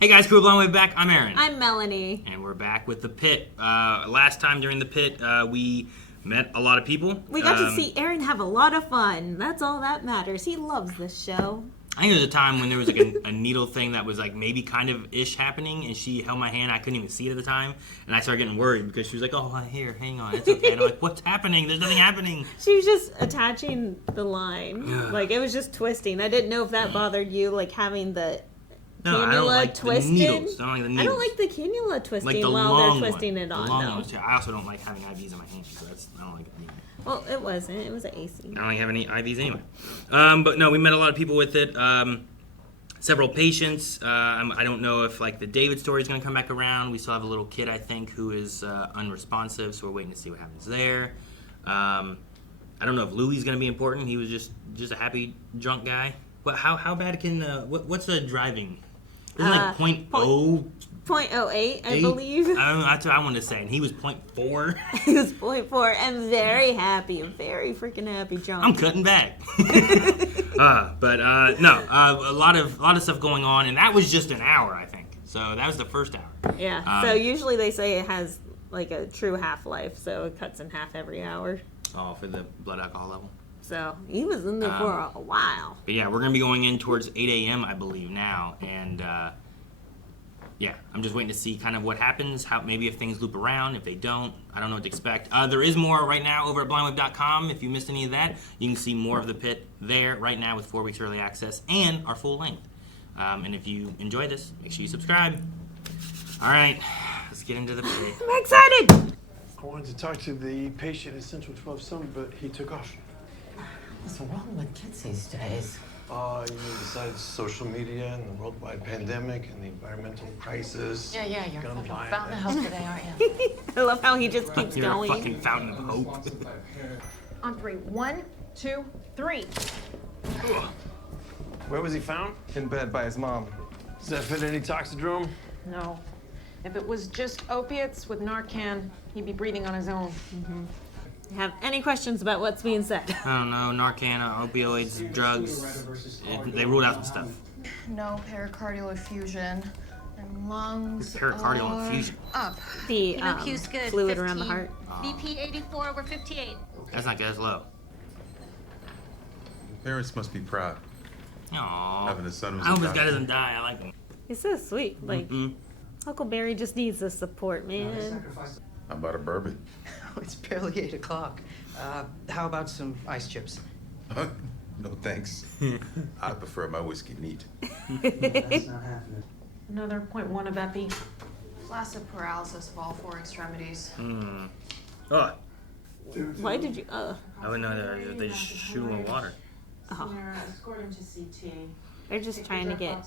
Hey guys, Crew Blown Way back. I'm Aaron. I'm Melanie. And we're back with the Pitt. Last time during the Pitt, we met a lot of people. We got to see Aaron have a lot of fun. That's all that matters. He loves this show. I think there was a time when there was like a needle thing that was like maybe kind of ish happening, and she held my hand. I couldn't even see it at the time, and I started getting worried because she was like, "Oh, here, hang on, it's okay." And I'm like, "What's happening? There's nothing happening." She was just attaching the line, like it was just twisting. I didn't know if that bothered you, like having the cannula I don't like twisted. The needles. I don't like the needles. I don't like the cannula twisting like the while long they're twisting it the on. long No. ones, too. I also don't like having IVs in my hand, so I don't like it either. Well, it wasn't. It was an AC. I don't like having any IVs anyway. But no, we met a lot of people with it. Several patients. I don't know if like the David story is going to come back around. We still have a little kid, I think, who is unresponsive, so we're waiting to see what happens there. I don't know if Louis is going to be important. He was just a happy drunk guy. But how bad can what's the driving? Isn't it like .08, I believe. I don't know, that's what I wanted to say. And he was .4. He was .4 and very happy, very freaking happy drunk. I'm cutting back. No, a lot of stuff going on, and that was just an hour, I think. So that was the first hour. Yeah. So usually they say it has like a true half-life, so it cuts in half every hour. Oh, for the blood alcohol level. So he was in there for a while. But yeah, we're gonna be going in towards 8 a.m. I believe now, and yeah, I'm just waiting to see kind of what happens. How maybe if things loop around, if they don't, I don't know what to expect. There is more right now over at blindwave.com. If you missed any of that, you can see more of the Pit there right now with 4 weeks early access and our full length. And if you enjoy this, make sure you subscribe. All right, let's get into the Pit. I'm excited. I wanted to talk to the patient at Central 12 Summit, but he took off. What's wrong with kids these days? You know, besides social media and the worldwide pandemic and the environmental crisis. Yeah, you're a gun fucking violence. fountain of help today, aren't you? I love how he just keeps You're going. a fucking fountain of hope. On 3. 1, 2, 3. Where was he found? In bed by his mom. Does that fit any toxidrome? No. If it was just opiates with Narcan, he'd be breathing on his own. Have any questions about what's being said? I don't know, Narcan, opioids, drugs. They ruled out some stuff. No pericardial effusion. And lungs Pericardial are effusion. up. The Hemocuse good. fluid 15. around the heart. BP 84 over 58. That's not good, that's low. Parents must be proud. Aww. Having a son who's I hope a this guy doctor. doesn't die. I like him. He's so sweet. Like Uncle Barry just needs the support, man. How about a bourbon? It's barely 8 o'clock. How about some ice chips? No thanks. I prefer my whiskey neat. Another 0.1 of epi. Flaccid paralysis of all 4 extremities. Oh, Why did you? I wouldn't know that they shoot him in water. Oh, Escort him to CT. they're just trying to get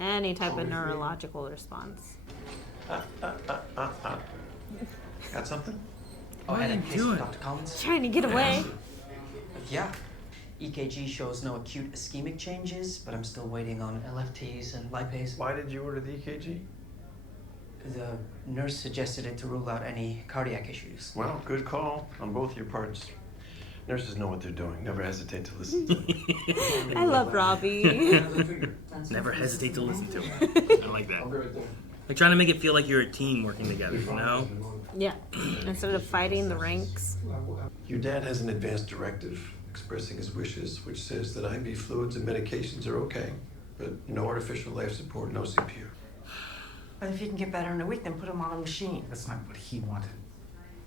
any type of neurological response. Got something? Oh, What and are a you case doing? for Dr. Collins? Trying to get away. Yeah. EKG shows no acute ischemic changes, but I'm still waiting on LFTs and lipase. Why did you order the EKG? The nurse suggested it to rule out any cardiac issues. Well, good call on both your parts. Nurses know what they're doing. Never hesitate to listen to them. I love Robbie. Never hesitate to listen to him. I like that. Like trying to make it feel like you're a team working together, you know? Yeah. Instead of fighting the ranks. Your dad has an advanced directive expressing his wishes, which says that IV fluids and medications are okay, but no artificial life support, no CPR. But if you can get better in a week, then put him on a machine. That's not what he wanted.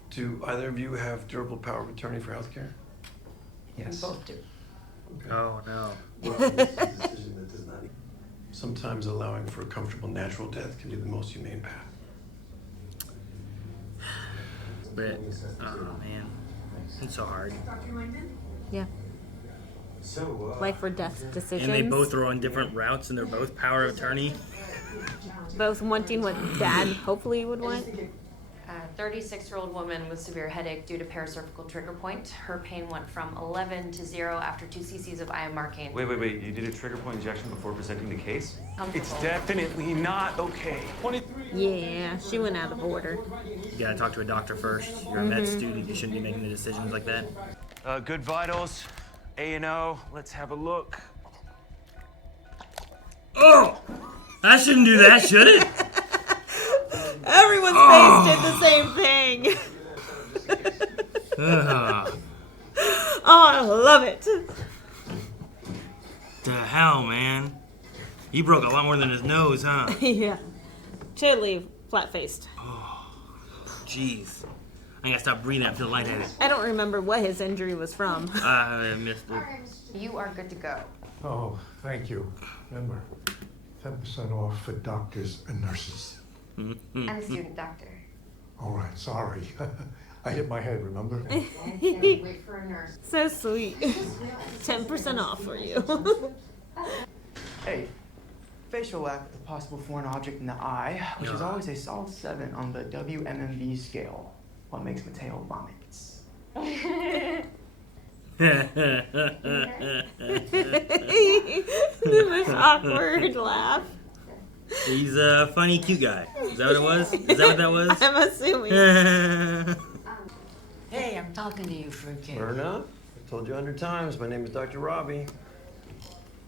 Do either of you have durable power of attorney for healthcare? Yes. Both do. Oh no. Sometimes allowing for a comfortable natural death can be the most humane path. But, oh man. It's so hard. Yeah. Life or death decisions. And they both are on different routes and they're both power of attorney. Both wanting what Dad hopefully would want. A 36-year-old woman with severe headache due to paracervical trigger point. Her pain went from 11 to 0 after 2 cc's of IM Marcaine. Wait. You did a trigger point injection before presenting the case? It's definitely not okay. 23. Yeah, she went out of order. You gotta talk to a doctor first. You're a med student. You shouldn't be making the decisions like that. Good vitals, A&O. Let's have a look. Oh! I shouldn't do that, should it? Everyone's face did the same thing. Oh, I love it. The hell, man. He broke a lot more than his nose, huh? Yeah. Chili, flat-faced. Jeez. I gotta stop breathing. I feel lightheaded. I don't remember what his injury was from. I missed it. You are good to go. Oh, thank you. Remember, 10% off for doctors and nurses. I'm a student doctor. All right, sorry. I hit my head, remember? Wait for a nurse. So sweet. 10% off for you. Hey, facial lack with a possible foreign object in the eye, which is always a solid 7 on the WMMV scale. What makes Mateo vomit? The most awkward laugh. He's a funny, cute guy. Is that what it was? Is that what that was? I'm assuming. Hey, I'm talking to you for a kid. Myrna, I told you 100 times, my name is Dr. Robbie.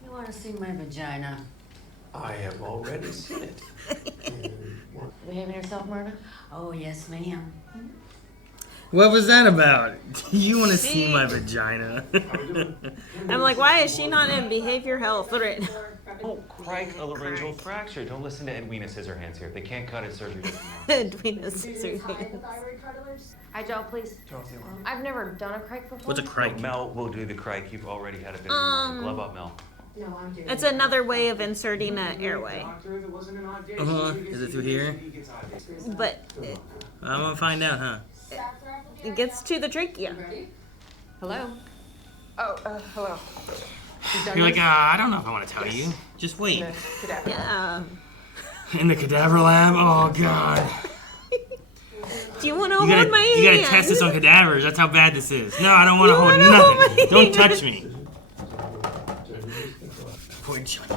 You want to see my vagina? I have already seen it. Behaving yourself, Myrna? Oh, yes, ma'am. What was that about? You want to see my vagina? I'm like, why is she not in behavior health right now? Oh, Craig, a laryngeal fracture. Don't listen to Edwina Scissorhands here. They can't cut it. Surgery. Edwina Scissorhands. Eye gel, please. I've never done a crike before. What's a crike? Mel will do the crike. You've already had a bit of glove up, Mel. It's another way of inserting an airway. Is it through here? But I'm gonna find out, huh? it gets to the trachea. Hello? Oh, hello. You're like, I don't know if I want to tell you. Just wait. Yeah. In the cadaver lab? Oh, God. Do you want to hold my hand? You gotta test this on cadavers. That's how bad this is. No, I don't want to hold nothing. Don't touch me. Poor Johnny.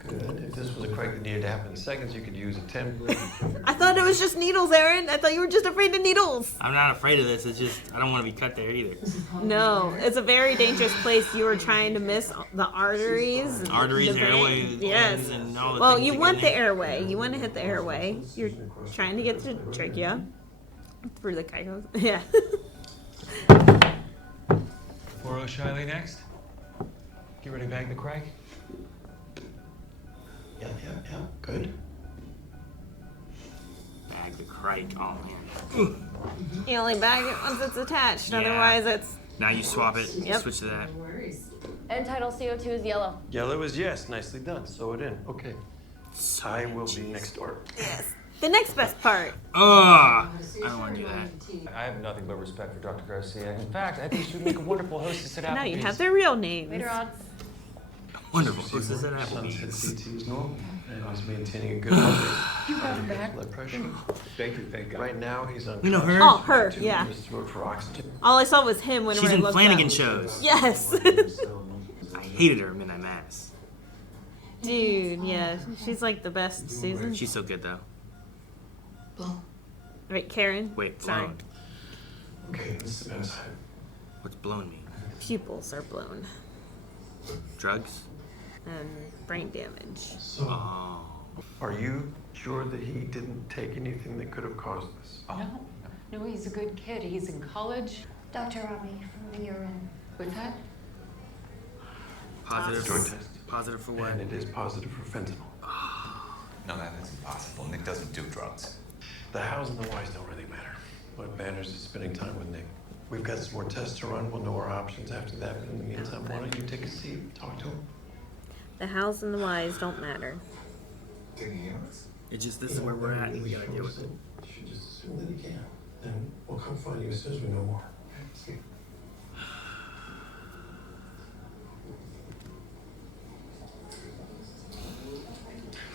Good. If this was a crike that needed to happen in seconds, you could use a 10. I thought it was just needles, Aaron. I thought you were just afraid of needles. I'm not afraid of this. It's just, I don't want to be cut there either. No, it's a very dangerous place. You were trying to miss the arteries. Arteries, the airways, yes. and all the Well, things you that want get the in. airway. You want to hit the airway. You're trying to get to the trachea. Through the Chekhov. Yeah. 4-0 Shiley next. Get ready to bag the crike. Yeah, good. Bag the crike. Oh, man. You only bag it once it's attached. Yeah. Otherwise, it's... Now you swap it. Yep. Switch to that. End title CO2 is yellow. Yellow is yes. Nicely done. Sew it in. Okay. I will be next door. Yes. The next best part. I don't want to do that. I have nothing but respect for Dr. Garcia. In fact, I think she would make a wonderful hostess at Applebee's. Now you have their real names. Later on. Wonderful. Who's this at Son said Applebee's? CT is normal. And he's maintaining a good heart You got him rate. back. Blood pressure. Thank you, thank God. Right now, he's on. You know her? Oh, her, yeah. His throat for oxygen. All I saw was him when She's I in looked Flanagan up. shows. Yes. I hated her in Midnight Mass. Dude, yeah. She's like the best Susan. She's so good, though. Right, Karen? Wait, Sorry. blown. Okay, this is the best time. What's blown mean? Pupils are blown. Drugs? And brain damage. So, Oh. are you sure that he didn't take anything that could have caused this? No, he's a good kid. He's in college. Dr. Robbie from the urine. What's that? Positive. Drug test. Positive for what? And it is positive for fentanyl. No, that's impossible. Nick doesn't do drugs. The hows and the whys don't really matter. What matters is spending time with Nick. We've got some more tests to run. We'll know our options after that. But in the meantime, why don't you take a seat, talk to him? The hows and the whys don't matter. It's just this is where we're at and we gotta deal with it. You should just assume that he can. And we'll come find you as soon as we know more.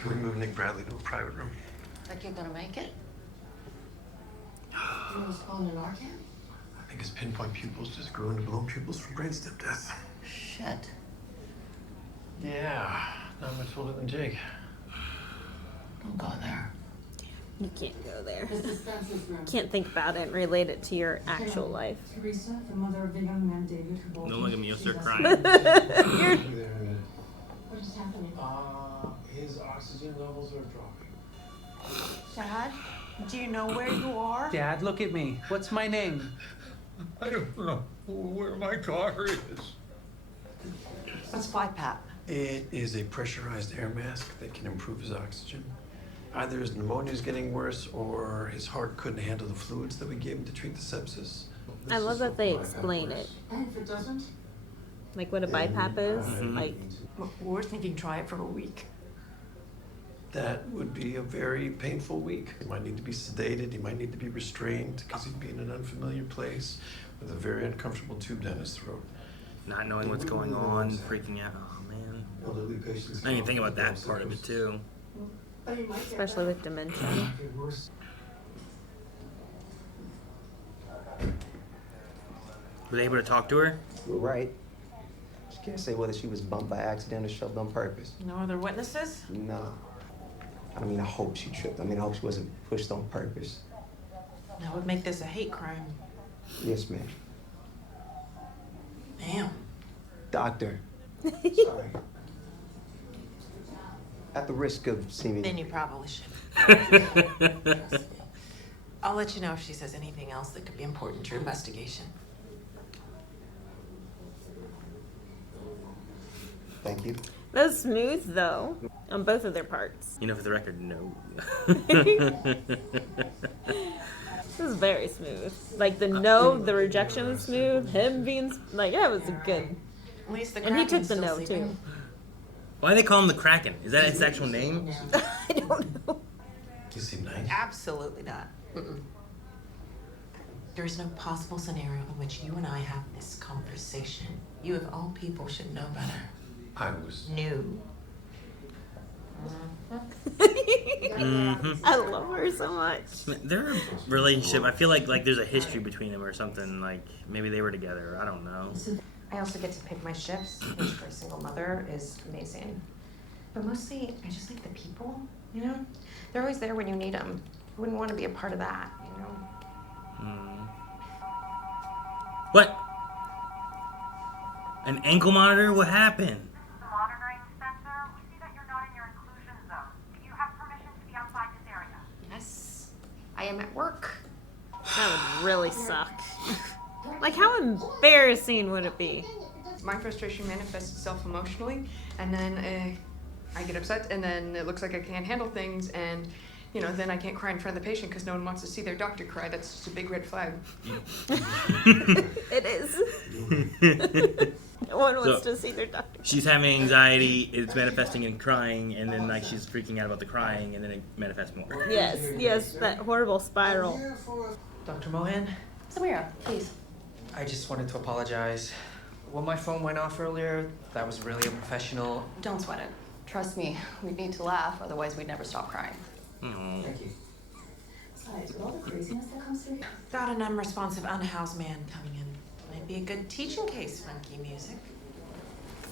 Can we move Nick Bradley to a private room? Like you're gonna make it? I think his pinpoint pupils just grew into blown pupils from brainstem death. Shit. Yeah, not much older than Jake. Don't go there. You can't go there. Can't think about it and relate it to your actual life. Teresa, the mother of the young man David who Don't look at me, you'll start crying. You're... What is happening? His oxygen levels are dropping. Dad, do you know where you are? Dad, look at me. What's my name? I don't know where my car is. What's BiPAP? It is a pressurized air mask that can improve his oxygen. Either his pneumonia is getting worse or his heart couldn't handle the fluids that we gave him to treat the sepsis. I love that they explain it. And if it doesn't? Like what a BiPAP is. Like, We're thinking try it for a week. That would be a very painful week. He might need to be sedated, he might need to be restrained because he'd be in an unfamiliar place with a very uncomfortable tube down his throat. Not knowing what's going on, freaking out. Oh man. I didn't even think about that part of it too. especially with dementia. Were they able to talk to her? You're right. She can't say whether she was bumped by accident or shoved on purpose. No other witnesses? No. I mean, I hope she tripped. I mean, I hope she wasn't pushed on purpose. That would make this a hate crime. Yes, ma'am. Damn. Doctor. Sorry. At the risk of seeming... Then you probably should. I'll let you know if she says anything else that could be important to your investigation. Thank you. That was smooth, though, on both of their parts. You know, for the record, no. This was very smooth. Like, the rejection was smooth. Him being, like, yeah, it was good. At least the and he took Kraken's the still no, sleeping. too. Why do they call him the Kraken? Is that its actual name? I don't know. You seem nice. Absolutely not. There is no possible scenario in which you and I have this conversation. You, of all people, should know better. I was... No. I love her so much. Their relationship, I feel like there's a history between them or something. Like, maybe they were together. I don't know. I also get to pick my shifts, which for a single mother is amazing. But mostly, I just like the people, you know? They're always there when you need them. I wouldn't want to be a part of that, you know? What? An ankle monitor? What happened? Yes, I am at work. That would really suck. Like, how embarrassing would it be? My frustration manifests itself emotionally, and then I get upset, and then it looks like I can't handle things, and you know, then I can't cry in front of the patient because no one wants to see their doctor cry. That's just a big red flag. It is. No one wants to see their doctor. She's having anxiety, it's manifesting in crying, and then like she's freaking out about the crying, and then it manifests more. Yes, that horrible spiral. Dr. Mohan? Samira, please. I just wanted to apologize. When my phone went off earlier, that was really unprofessional. Don't sweat it. Trust me, we need to laugh, otherwise we'd never stop crying. Thank you. Besides, with all the craziness that comes through. Got an unresponsive, unhoused man coming in. Might be a good teaching case, funky music.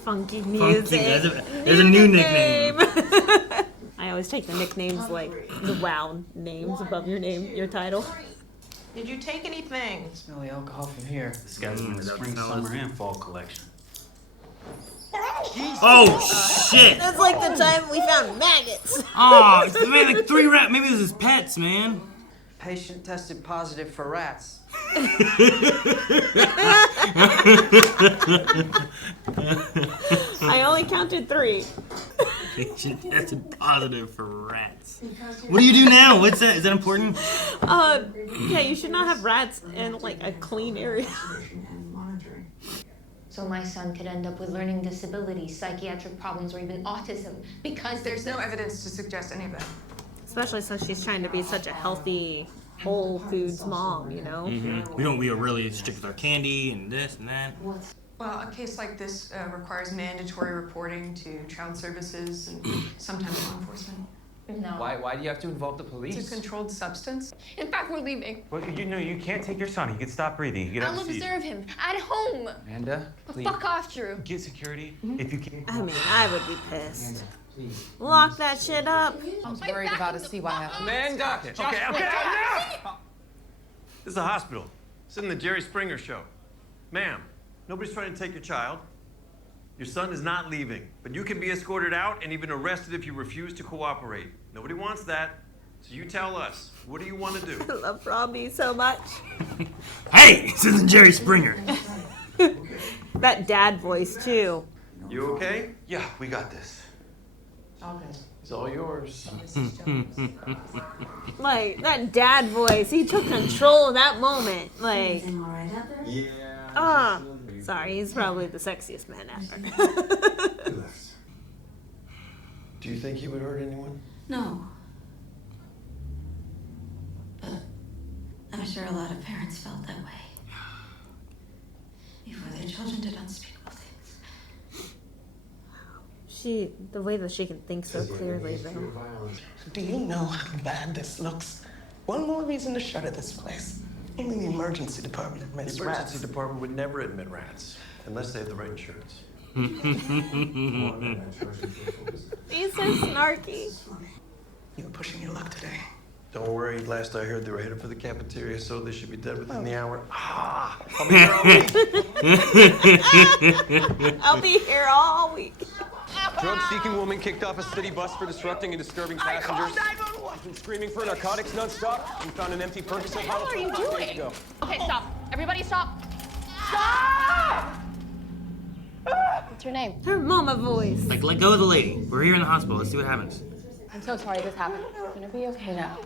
Funky music. There's a new nickname. I always take the nicknames, like, the wow names above your name, your title. Did you take anything? Smell the alcohol from here. This guy's in the spring, summer, and fall collection. Oh, shit! That's like the time we found maggots. Oh, man, like 3 rats. Maybe it was his pets, man. Patient tested positive for rats. I only counted 3. Patient tested positive for rats. What do you do now? What's that? Is that important? Yeah, you should not have rats in, like, a clean area. So my son could end up with learning disabilities, psychiatric problems, or even autism because There's no evidence to suggest any of that. Especially since she's trying to be such a healthy, whole foods mom, you know? We are really strict with our candy and this and that. Well, a case like this requires mandatory reporting to child services and sometimes law enforcement. No. Why do you have to involve the police? It's a controlled substance. In fact, we're leaving. Well, you can't take your son. He can stop breathing. He can I'll observe him at home. Amanda, please. Fuck off, Drew. Get security if you can. I mean, I would be pissed. Lock that shit up. I was worried about to see what happened. Amanda! Okay, enough! This is a hospital. This isn't the Jerry Springer show. Ma'am, nobody's trying to take your child. Your son is not leaving, but you can be escorted out and even arrested if you refuse to cooperate. Nobody wants that, so you tell us. What do you want to do? I love Robbie so much. Hey, this isn't Jerry Springer. That dad voice too. You okay? Yeah, we got this. Okay. It's all yours. Like that dad voice, he took control of that moment. Like, Everything all right out there? Yeah. sorry, he's probably the sexiest man ever. Do you think he would hurt anyone? No. But I'm sure a lot of parents felt that way. Before their children did unspeakable things. The way that she can think so clearly, though. Do you know how bad this looks? One more reason to shutter this place. Only the emergency department admits The rats. emergency department would never admit rats, unless they have the right insurance. He's so snarky. You were pushing your luck today. Don't worry, last I heard they were headed for the cafeteria, so they should be dead within the hour. I'll be here all week. I'll be here all week. Drug-seeking woman kicked off a city bus for disrupting and disturbing passengers. She's been screaming for narcotics nonstop. We found an empty Percocet bottle. What are you 5 days doing? ago. Okay, stop. Everybody stop. Stop! What's your name? Her mama voice. Like, let go of the lady. We're here in the hospital. Let's see what happens. I'm so sorry this happened. You're gonna be okay now.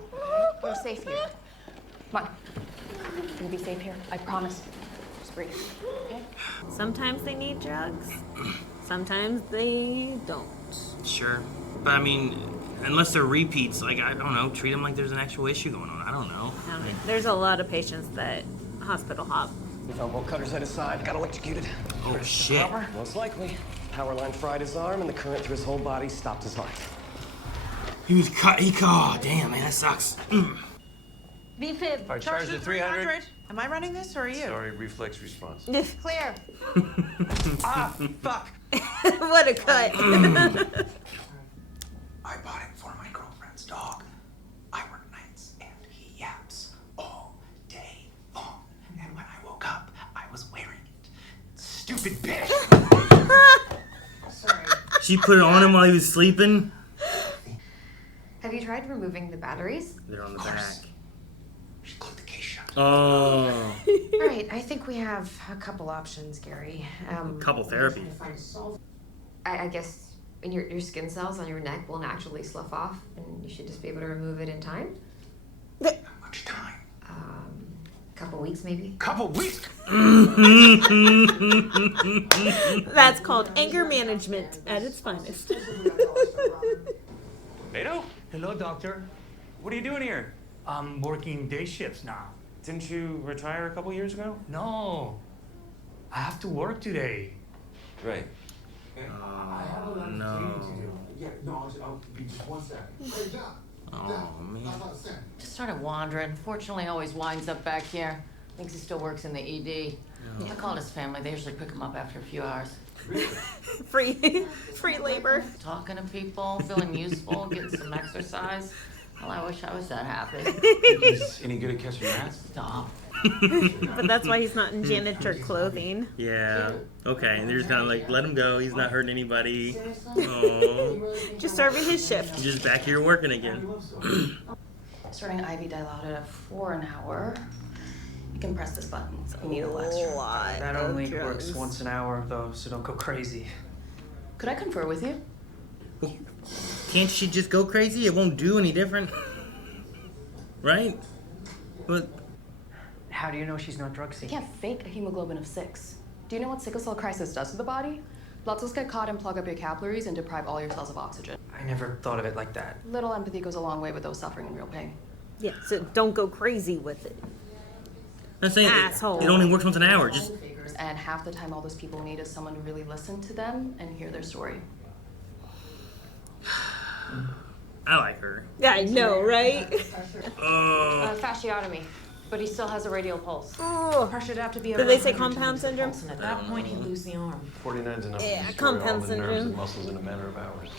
You're safe here. Come on. You're gonna be safe here. I promise. Just breathe. Okay? Sometimes they need drugs. Sometimes they don't. Sure. But I mean, unless they're repeats, like, I don't know, treat them like there's an actual issue going on. I don't know. There's a lot of patients that hospital hop. We found bolt cutters at his side. Got electrocuted. Oh, shit. Most likely. Power line fried his arm, and the current through his whole body stopped his heart. He was cut. Oh, damn, man, that sucks. V-fib. All right, charge to 300. Am I running this or are you? Sorry, reflex response. Clear. Fuck. What a cut. I bought it for my girlfriend's dog. I work nights and he yaps all day long. And when I woke up, I was wearing it. Stupid bitch. Sorry. She put it on him while he was sleeping. Have you tried removing the batteries? They're on the back. She clicked the case shut. Oh. All right, I think we have a couple options, Gary. Couple therapy. I guess your skin cells on your neck will naturally slough off, and you should just be able to remove it in time. How much time? Couple weeks, maybe. Couple weeks? That's called anger management at its finest. Beto? Hello, doctor. What are you doing here? I'm working day shifts now. Didn't you retire a couple years ago? No. I have to work today. Right. Oh, no. Yeah, no, I'll be just 1 second. Hey, John. Oh, man. Just started wandering. Fortunately, always winds up back here. Thinks he still works in the ED. I called his family. They usually pick him up after a few hours. Free labor. Talking to people, feeling useful, getting some exercise. Well, I wish I was that happy. He's any good at catching rats? Stop. But that's why he's not in janitor clothing. Yeah. Okay, and they're just kind of like, let him go. He's not hurting anybody. Oh. Just serving his shift. He's just back here working again. Starting IV dilated at 4 an hour. You can press this button. So you need a lot That of only drugs. works once an hour, though, so don't go crazy. Could I confer with you? Can't she just go crazy? It won't do any different. Right? But How do you know she's not drug You seeking? can't fake a hemoglobin of 6. Do you know what sickle cell crisis does to the body? Blood cells get caught and plug up your capillaries and deprive all your cells of oxygen. I never thought of it like that. Little empathy goes a long way with those suffering in real pain. Yeah, so don't go crazy with it. I'm saying Asshole. it only works once an hour. Just And half the time all those people need is someone to really listen to them and hear their story. I like her. Yeah, I know, right? Fasciotomy. But he still has a radial pulse. Oh. Pressure'd have to be Did they say compound syndrome? And at that point, you lose the arm. 49's enough Yeah, to destroy all compound the nerves syndrome. and muscles in a matter of hours.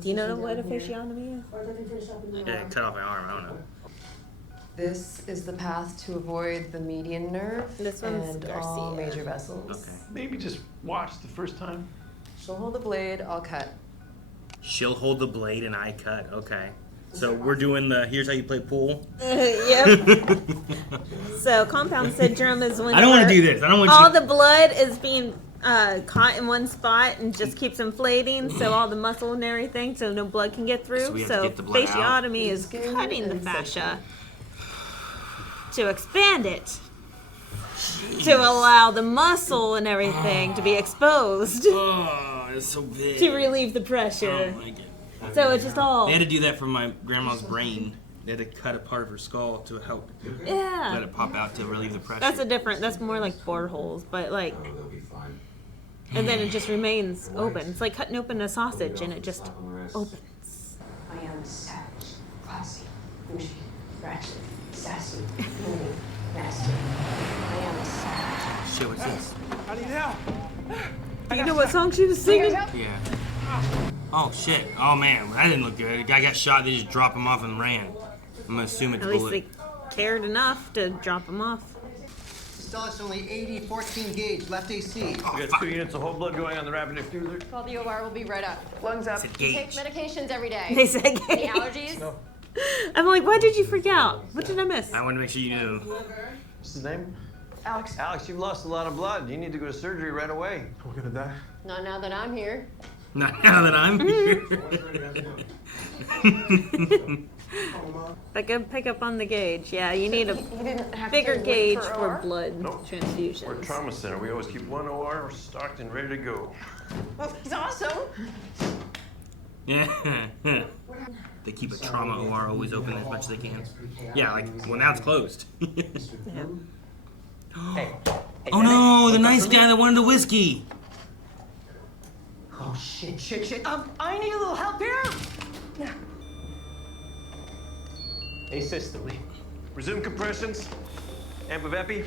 Do you know what a fasciotomy is? yeah, cut off my arm. I don't know. This is the path to avoid the median nerve This one's and all Garcia. major vessels. Okay. Maybe just watch the first time. She'll hold the blade, I'll cut. She'll hold the blade and I cut. Okay. So we're doing the here's how you play pool. Yep. So compound syndrome is when I don't want to do this. I don't want all you. the blood is being caught in one spot and just keeps inflating, so all the muscle and everything, so no blood can get through. So we have to get the blood fasciotomy is cutting the fascia to expand it. To allow the muscle and everything to be exposed. Oh, it's so big. To relieve the pressure. Oh my God. So it's just all. They had to do that for my grandma's brain. They had to cut a part of her skull to help Yeah. let it pop out to relieve the pressure. That's more like bore holes, but like. And then it just remains open. It's like cutting open a sausage and it just opens. I am savage, classy, bougie, ratchet, sassy, moody, nasty. I am a savage. Shit, what's this? I need help. Do you know what song she was singing? Yeah. Oh shit. Oh man, that didn't look good. The guy got shot. They just dropped him off and ran. I'm gonna assume it's At least bullet. they cared enough to drop him off. Systolic's only 80, 14 gauge, left AC. We got 2 units of whole blood going on the rapid diffuser. Call the OR, we'll be right up. Lungs up. You take medications every day. They said Any gauge. allergies? No. I'm like, why did you freak out? What did I miss? I wanted to make sure you knew. What's his name? Alex. Alex, you've lost a lot of blood. You need to go to surgery right away. We're gonna die. Not now that I'm here. Not now that I'm here. I could pick up on the gauge. Yeah, you need a didn't have bigger to wait gauge for for OR? blood We're a transfusions. trauma center. We always keep one OR stocked and ready to go. Well, that's awesome. Yeah. They keep a trauma OR always open as much as they can. Yeah, like, well, now it's closed. Yeah. Oh no, the nice guy that wanted the whiskey. Oh, shit. I need a little help here. Asystole. Resume compressions. Amp of epi.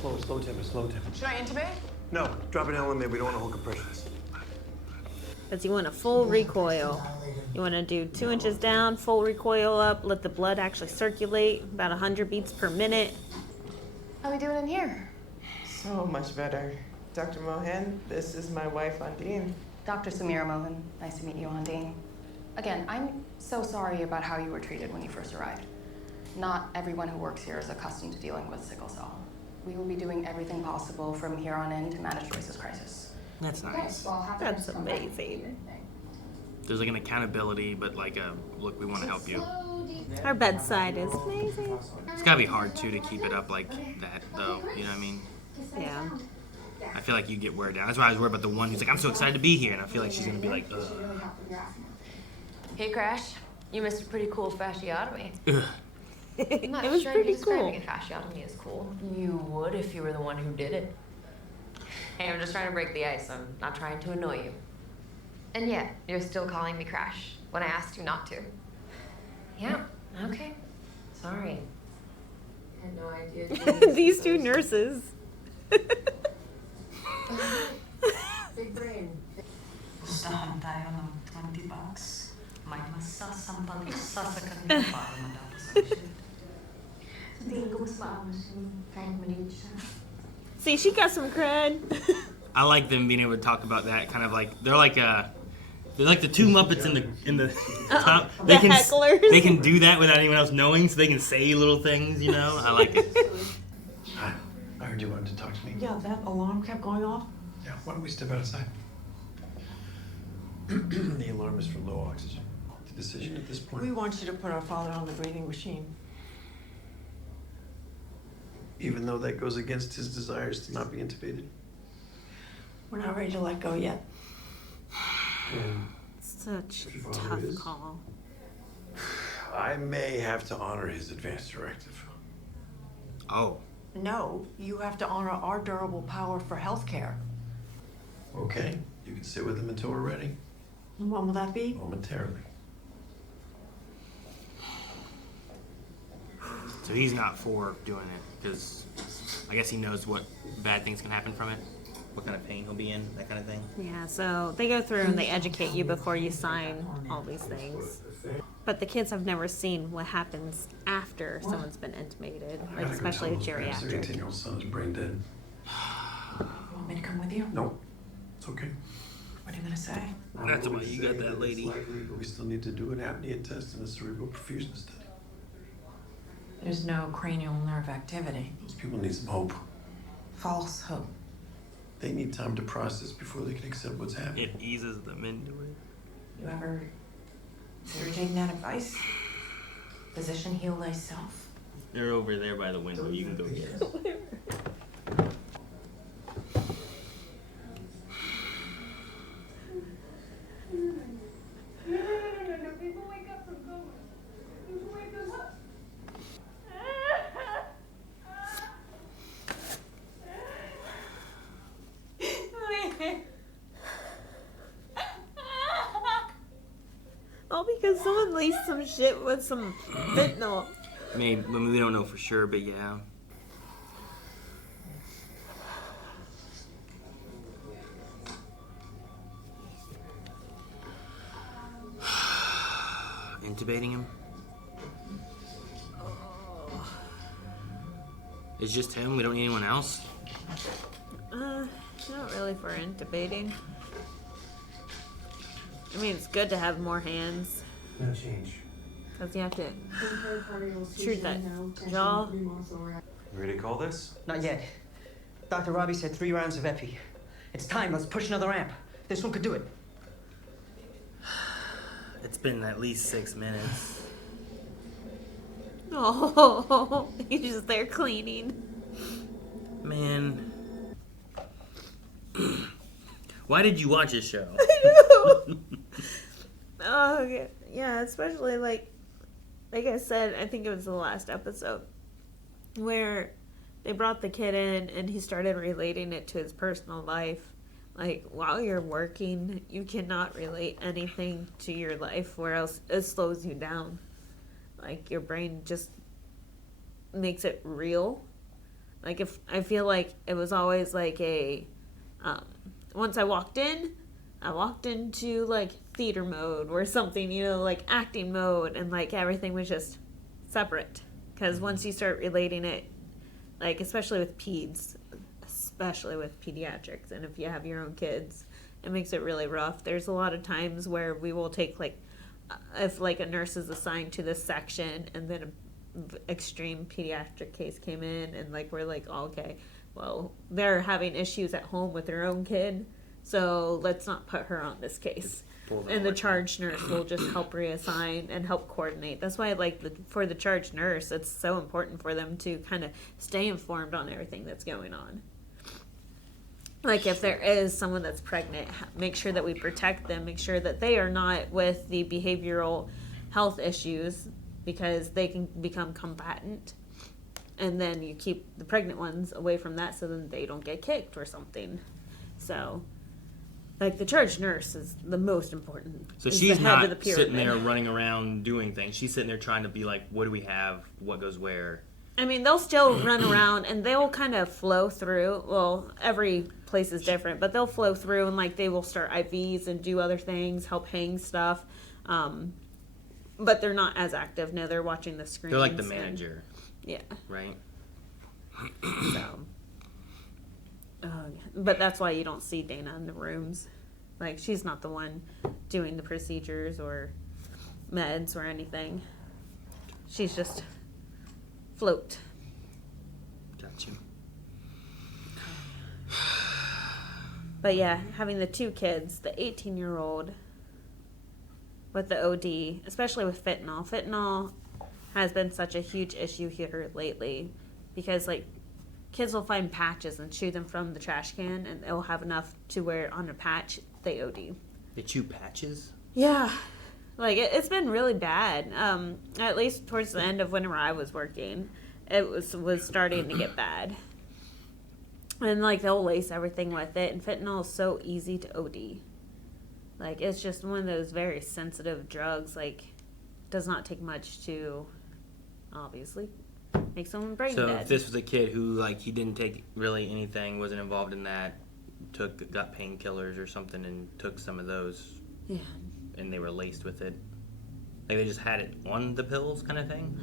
Slow tempo, slow tempo. Should I intubate? No, drop an element. We don't want to hold compressions. Because you want a full recoil. You want to do 2 inches down, full recoil up, let the blood actually circulate, about 100 beats per minute. How we doing in here? So much better. Dr. Mohan, this is my wife, Undine. Dr. Samira Mohan. Nice to meet you, Undine. Again, I'm so sorry about how you were treated when you first arrived. Not everyone who works here is accustomed to dealing with sickle cell. We will be doing everything possible from here on in to manage Joyce's crisis. That's nice. That's amazing. There's like an accountability, but like a, look, we want to help you. Our bedside is amazing. It's gotta be hard too to keep it up like that, though. You know what I mean? Yeah. I feel like you get wear down. That's why I was worried about the one who's like, I'm so excited to be here, and I feel like she's gonna be like, ugh. Hey, Crash. You missed a pretty cool fasciotomy. It Not was sure pretty if describing cool. a fasciotomy is cool. You would if you were the one who did it. Hey, I'm just trying to break the ice. I'm not trying to annoy you. And yet, you're still calling me Crash when I asked you not to. Yeah, okay. Sorry. I had no idea. These two nurses. Big brain. Gustahan tayo ng $20. May masasampal sa kanilang para matapos ang shift. Tingin ko mas maangas yung kahit maliit siya. See, she got some cred. I like them being able to talk about that kind of like they're like the two Muppets in the top. The hecklers. They can do that without anyone else knowing, so they can say little things. You know, I like it. I heard you wanted to talk to me. Yeah, that alarm kept going off. Yeah, why don't we step outside? The alarm is for low oxygen. The decision at this point. We want you to put our father on the breathing machine. Even though that goes against his desires to not be intubated. We're not ready to let go yet. Such If a your father tough is. call. I may have to honor his advance directive. Oh. No, you have to honor our durable power for healthcare. Okay, you can sit with him until we're ready. And when will that be? Momentarily. So he's not for doing it because I guess he knows what bad things can happen from it, what kind of pain he'll be in, that kind of thing. Yeah, so they go through and they educate you before you sign all these things. But the kids have never seen what happens after someone's been intubated, like especially a Their geriatric. 18-year-old son is brain dead. You want me to come with you? No, it's Okay. What are you gonna say? That's why you got that lady. It's likely, but we still need to do an apnea test and a cerebral perfusion study. There's no cranial nerve activity. Those people need some hope. False hope. They need time to process before they can accept what's happening. It eases them into it. You ever consider taking that advice? Physician, heal thyself. They're over there by the window. You can go get it. All because someone laced some shit with some fentanyl. Maybe we don't know for sure, but yeah. Intubating him. It's just him. We don't need anyone else. Not really for intubating. I mean, it's good to have more hands. No change. Because you have to shoot that jaw. You ready to call this? Not yet. Dr. Robbie said 3 rounds of epi. It's time. Let's push another amp. This one could do it. It's been at least 6 minutes. Oh, he's just there cleaning. Man. Why did you watch this show? Oh, yeah, especially like I said, I think it was the last episode where they brought the kid in and he started relating it to his personal life. Like, while you're working, you cannot relate anything to your life, where else it slows you down. Like, your brain just makes it real. Like, if I feel like it was always like a once I walked into like theater mode or something, you know, like acting mode, and like everything was just separate. Because once you start relating it, like especially with pediatrics, and if you have your own kids, it makes it really rough. There's a lot of times where we will take like, if like a nurse is assigned to this section and then an extreme pediatric case came in, and like we're like, oh, okay, well, they're having issues at home with their own kid, so let's not put her on this case. And the charge nurse will just help reassign and help coordinate. That's why, like, for the charge nurse, it's so important for them to kind of stay informed on everything that's going on. Like, if there is someone that's pregnant, make sure that we protect them, make sure that they are not with the behavioral health issues, because they can become combatant. And then you keep the pregnant ones away from that so then they don't get kicked or something. So, like, the charge nurse is the most important. So she's not sitting there running around doing things. She's sitting there trying to be like, what do we have? What goes where? I mean, they'll still run around and they'll kind of flow through. Well, every place is different, but they'll flow through and, like, they will start IVs and do other things, help hang stuff. But they're not as active. No, they're watching the screens. They're like the manager. Yeah. Right? So. But that's why you don't see Dana in the rooms. Like, she's not the one doing the procedures or meds or anything. She's just float. Got you. But yeah, having the 2 kids, the 18-year-old with the OD, especially with fentanyl. Fentanyl has been such a huge issue here lately because, like, kids will find patches and chew them from the trash can, and they'll have enough to where on a patch they OD. They chew patches? Yeah. Like, it's been really bad. At least towards the end of whenever I was working, it was starting to get bad. And, like, they'll lace everything with it, and fentanyl is so easy to OD. Like, it's just one of those very sensitive drugs. Like, does not take much to, obviously, make someone brain so dead. If this was a kid who, like, he didn't take really anything, wasn't involved in that, got painkillers or something and took some of those, yeah, and they were laced with it, like they just had it on the pills kind of thing?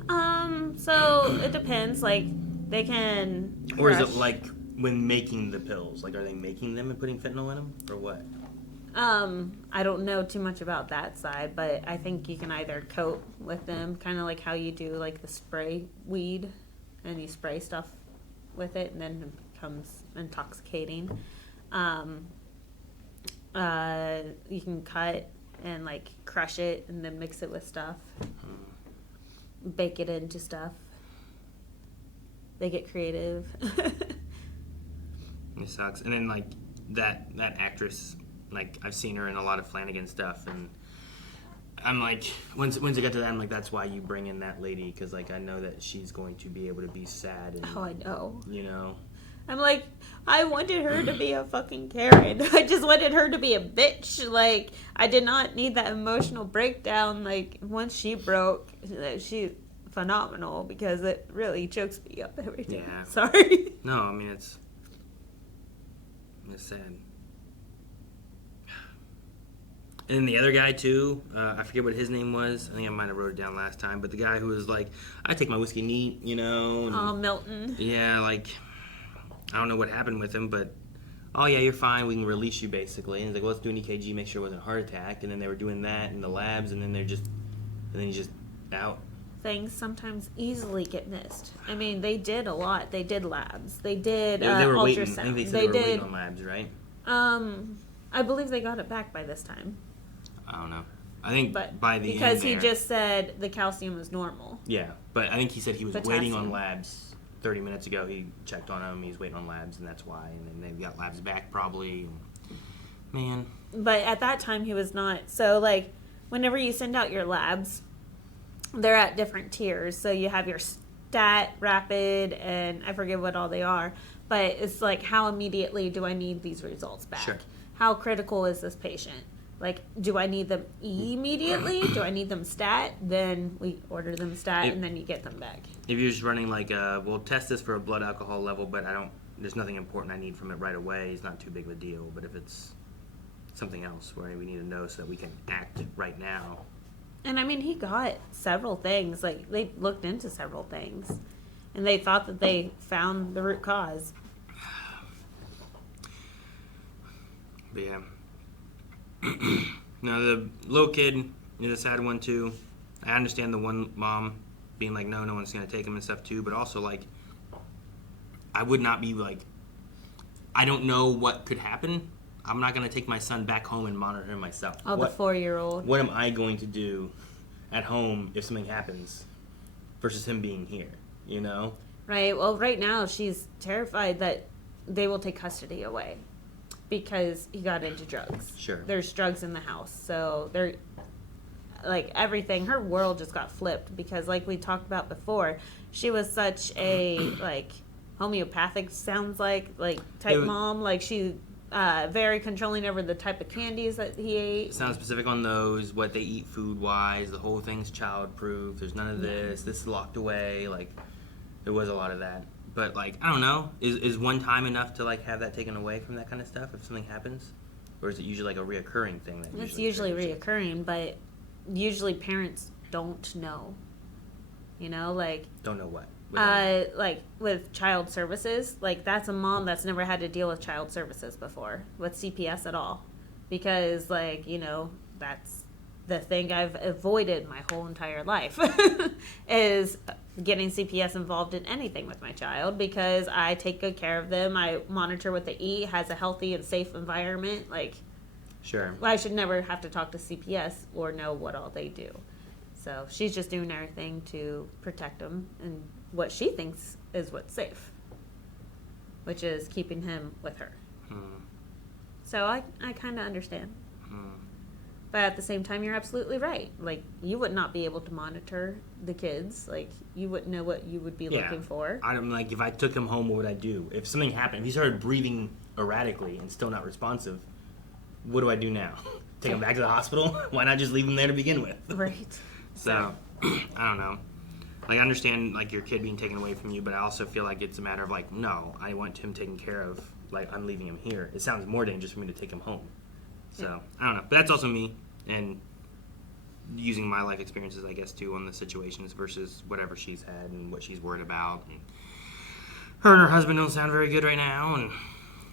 So it depends. Like, they can Or is crush. it like when making the pills? Like, are they making them and putting fentanyl in them, or what? I don't know too much about that side, but I think you can either coat with them, kind of like how you do like the spray weed, and you spray stuff with it, and then it becomes intoxicating. You can cut and like crush it, and then mix it with stuff, bake it into stuff. They get creative. It sucks. And then like that actress. Like, I've seen her in a lot of Flanagan stuff, and I'm like, once it got to that, I'm like, that's why you bring in that lady, because, like, I know that she's going to be able to be sad. And, Oh, I know. You know? I'm like, I wanted her to be a fucking Karen. I just wanted her to be a bitch. Like, I did not need that emotional breakdown. Like, once she broke, she's phenomenal, because it really chokes me up every time. Yeah. Sorry. No, I mean, it's sad. And then the other guy, too, I forget what his name was. I think I might have wrote it down last time. But the guy who was like, I take my whiskey neat, you know. And, Milton. Yeah, like, I don't know what happened with him, but, oh, yeah, you're fine. We can release you, basically. And he's like, well, let's do an EKG, make sure it wasn't a heart attack. And then they were doing that in the labs, and then then he's just out. Things sometimes easily get missed. I mean, they did a lot. They did labs. They did They were ultrasound. waiting. I think they said they were waiting on labs, right? I believe they got it back by this time. I don't know. I think But by the because end he there- just said the calcium was normal. Yeah, but I think he said he was waiting on Potassium. labs 30 minutes ago. He checked on them. He's waiting on labs, and that's why. And then they've got labs back probably. Man. But at that time, he was not. So, like, whenever you send out your labs, they're at different tiers. So you have your stat, rapid, and I forget what all they are. But it's like, how immediately do I need these results back? Sure. How critical is this patient? Like, do I need them immediately? Do I need them stat? Then we order them stat, and then you get them back. If you're just running like, we'll test this for a blood alcohol level, but there's nothing important I need from it right away. It's not too big of a deal. But if it's something else where we need to know so that we can act right now. And I mean, he got several things. Like, they looked into several things. And they thought that they found the root cause. But yeah. Now, the little kid is a sad one, too. I understand the one mom being like, no one's going to take him and stuff, too. But also, like, I would not be like, I don't know what could happen. I'm not going to take my son back home and monitor him myself. Oh, the 4-year-old. What am I going to do at home if something happens versus him being here, you know? Right. Well, right now, she's terrified that they will take custody away because he got into drugs. Sure. There's drugs in the house. So they're like everything. Her world just got flipped because, like we talked about before, she was such a like homeopathic sounds like type mom. Like she very controlling over the type of candies that he ate. Sounds specific on those, what they eat food-wise. The whole thing's child-proof. There's none of this. This is locked away. Like, there was a lot of that. But, like, I don't know. Is one time enough to, like, have that taken away from that kind of stuff if something happens? Or is it usually, like, a reoccurring thing? It's usually reoccurring, but usually parents don't know. You know, like... Don't know what? Like with child services, like that's a mom that's never had to deal with child services before with CPS at all, because like, you know, that's the thing I've avoided my whole entire life is getting CPS involved in anything with my child, because I take good care of them. I monitor what they eat, has a healthy and safe environment. Like, sure, I should never have to talk to CPS or know what all they do. So she's just doing everything to protect him and what she thinks is what's safe, which is keeping him with her. So I kind of understand. But at the same time, you're absolutely right. Like, you would not be able to monitor the kids. Like, you wouldn't know what you would be looking for. I'm like, if I took him home, what would I do? If something happened, if he started breathing erratically and still not responsive, what do I do now? Take him back to the hospital? Why not just leave him there to begin with? Right. So, I don't know. Like, I understand, like, your kid being taken away from you, but I also feel like it's a matter of, like, no, I want him taken care of. Like, I'm leaving him here. It sounds more dangerous for me to take him home. So, I don't know. But that's also me, and using my life experiences, I guess, too, on the situations versus whatever she's had and what she's worried about. And her and her husband don't sound very good right now, and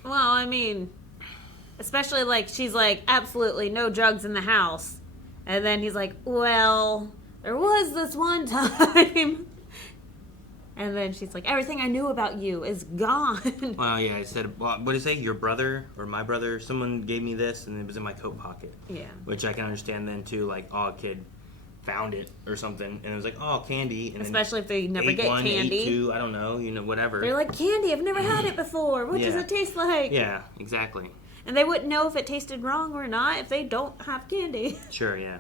Well, I mean, especially like she's like, absolutely no drugs in the house. And then he's like, well, there was this one time. And then she's like, everything I knew about you is gone. well, yeah, I said, well, what did he say? Your brother or my brother? Someone gave me this, and it was in my coat pocket. Yeah. Which I can understand then too. Like, oh, a kid found it or something, and it was like, oh, candy. And Especially if they never ate get one, candy. Ate two, I don't know, whatever. They're like, candy, I've never had it before. What does Yeah. it taste like? Yeah, exactly. And they wouldn't know if it tasted wrong or not if they don't have candy. Sure, yeah.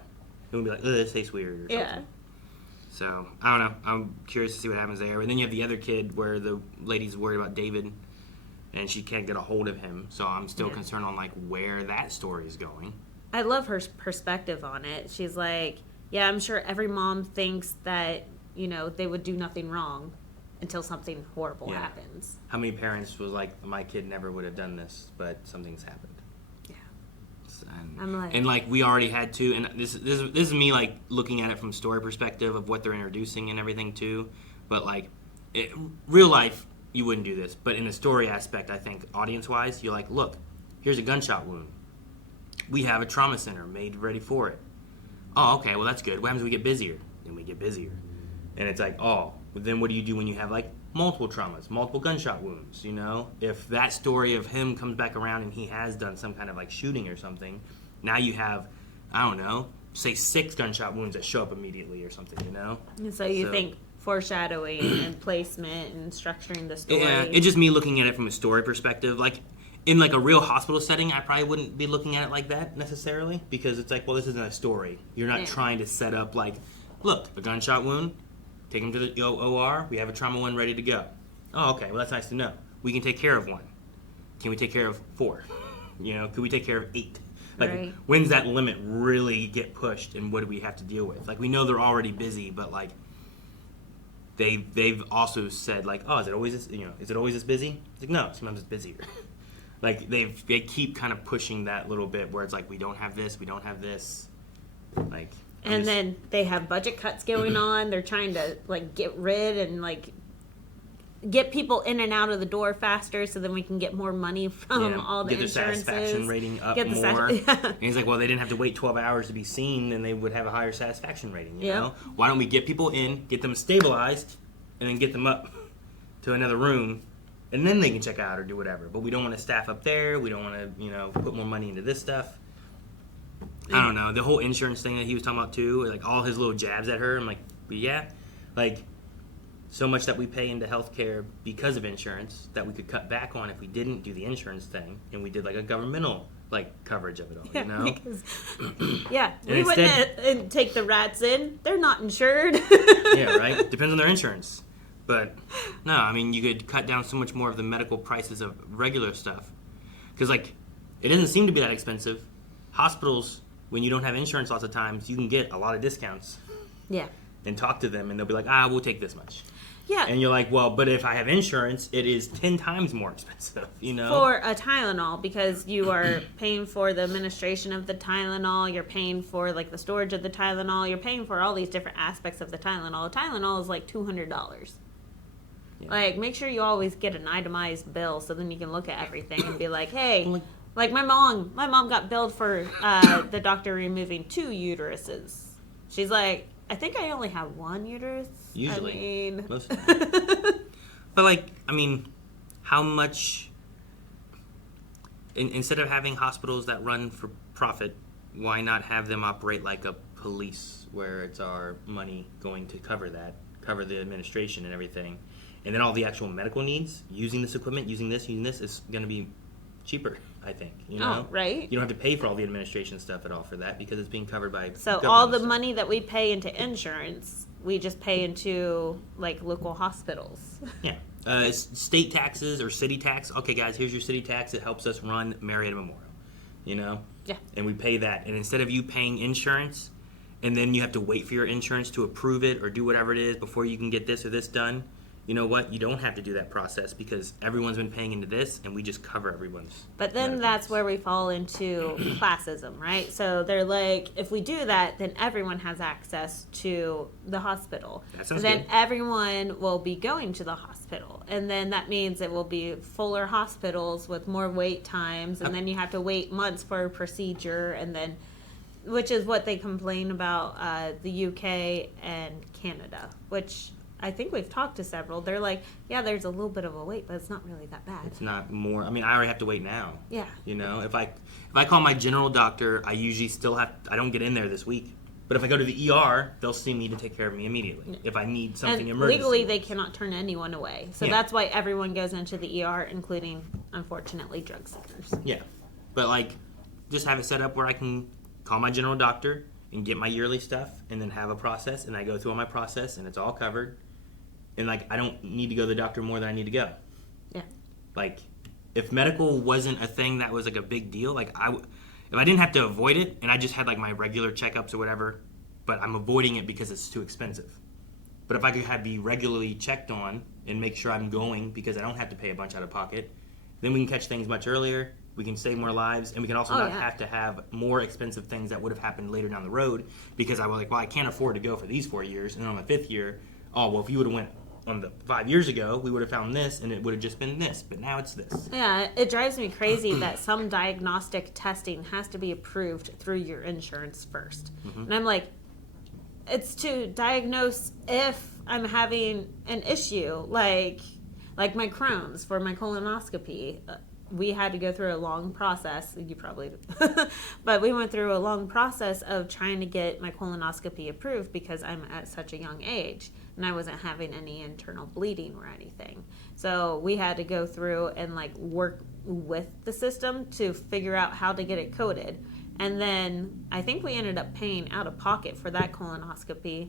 It would be like, ugh, this tastes weird or something. Yeah. So, I don't know. I'm curious to see what happens there. And then you have the other kid where the lady's worried about David, and she can't get a hold of him. So I'm still Yeah. concerned on, like, where that story is going. I love her perspective on it. She's like, yeah, I'm sure every mom thinks that, they would do nothing wrong until something horrible Yeah. happens. How many parents was like, my kid never would have done this, but something's happened. And like we already had to, and this is me like looking at it from story perspective of what they're introducing and everything too. But like, real life, you wouldn't do this. But in a story aspect, I think audience wise, you're like, look, here's a gunshot wound. We have a trauma center made ready for it. Oh, okay, well that's good. What happens when we get busier? Then we get busier, and it's like, oh, then what do you do when you have like multiple traumas, multiple gunshot wounds? If that story of him comes back around and he has done some kind of like shooting or something. Now you have, I don't know, say 6 gunshot wounds that show up immediately or something, And so you think foreshadowing and placement and structuring the story. Yeah, it's just me looking at it from a story perspective. Like, in like a real hospital setting, I probably wouldn't be looking at it like that necessarily because it's like, well, this isn't a story. You're not trying to set up like, look, a gunshot wound, take him to the OR, we have a trauma one ready to go. Oh, okay, well, that's nice to know. We can take care of 1. Can we take care of 4? Could we take care of 8? Like, Right. When's that limit really get pushed, and what do we have to deal with? Like, we know they're already busy, but like, they've also said like, oh, is it always this busy? It's like, no, sometimes it's busier. Like they keep kind of pushing that little bit where it's like, we don't have this, like. And then they have budget cuts going on. They're trying to like get rid and like get people in and out of the door faster so then we can get more money from all the get their insurances. satisfaction rating up Get the more. yeah. And he's like, well, they didn't have to wait 12 hours to be seen, and they would have a higher satisfaction rating. You Yeah. know, why don't we get people in, get them stabilized, and then get them up to another room, and then they can check out or do whatever. But we don't want to staff up there. We don't want to, put more money into this stuff. I don't know. The whole insurance thing that he was talking about too, like all his little jabs at her. I'm like, but yeah, like so much that we pay into healthcare because of insurance that we could cut back on if we didn't do the insurance thing and we did like a governmental like coverage of it all. Yeah, you know? because, yeah, And we instead- wouldn't take the rats in. They're not insured. Yeah, right. Depends on their insurance. But no, I mean, you could cut down so much more of the medical prices of regular stuff because like it doesn't seem to be that expensive. Hospitals, when you don't have insurance lots of times, you can get a lot of discounts. Yeah. And talk to them, and they'll be like, we'll take this much. Yeah. And you're like, well, but if I have insurance, it is 10 times more expensive, you know? For a Tylenol, because you are paying for the administration of the Tylenol, you're paying for like the storage of the Tylenol, you're paying for all these different aspects of the Tylenol. A Tylenol is like $200. Yeah. Like, make sure you always get an itemized bill so then you can look at everything and be like, hey, like my mom got billed for the doctor removing 2 uteruses. She's like, I think I only have 1 uterus. Usually. I mean, Most of the time. But like, I mean, how much, instead of having hospitals that run for profit, why not have them operate like a police where it's our money going to cover that, cover the administration and everything. And then all the actual medical needs, using this equipment, using this is going to be cheaper, I think. You know? Oh, right. You don't have to pay for all the administration stuff at all for that because it's being covered by so government all the stuff. money that we pay into insurance, we just pay into like local hospitals. Yeah. State taxes or city tax. Okay, guys, here's your city tax. It helps us run Marietta Memorial. You know? Yeah. And we pay that. And instead of you paying insurance, and then you have to wait for your insurance to approve it or do whatever it is before you can get this or this done, you know what, you don't have to do that process because everyone's been paying into this and we just cover everyone's. But then that's where we fall into classism, right? So they're like, if we do that, then everyone has access to the hospital. That sounds then good. everyone will be going to the hospital. And then that means it will be fuller hospitals with more wait times. And then you have to wait months for a procedure. And then, which is what they complain about the UK and Canada, which I think we've talked to several. They're like, yeah, there's a little bit of a wait, but it's not really that bad. It's not more. I mean, I already have to wait now. Yeah. You know, if I call my general doctor, I usually still have. I don't get in there this week. But if I go to the ER, they'll see me to take care of me immediately. If I need something And emergency. legally, they cannot turn anyone away. So Yeah. that's why everyone goes into the ER, including, unfortunately, drug seekers. Yeah, but like, just have it set up where I can call my general doctor and get my yearly stuff, and then have a process, and I go through all my process, and it's all covered. And like, I don't need to go to the doctor more than I need to go. Yeah. Like, if medical wasn't a thing that was like a big deal, like if I didn't have to avoid it, and I just had like my regular checkups or whatever, but I'm avoiding it because it's too expensive. But if I could be regularly checked on and make sure I'm going because I don't have to pay a bunch out of pocket, then we can catch things much earlier. We can save more lives, and we can also not have to have more expensive things that would have happened later down the road because I was like, well, I can't afford to go for these 4 years, and then on my 5th year, oh, well, if you would have went on the 5 years ago, we would have found this, and it would have just been this, but now it's this. Yeah, it drives me crazy that some diagnostic testing has to be approved through your insurance first. Mhm. And I'm like, it's to diagnose if I'm having an issue, like my Crohn's for my colonoscopy. We had to go through a long process. You probably did. But we went through a long process of trying to get my colonoscopy approved because I'm at such a young age and I wasn't having any internal bleeding or anything. So we had to go through and like work with the system to figure out how to get it coded. And then I think we ended up paying out of pocket for that colonoscopy.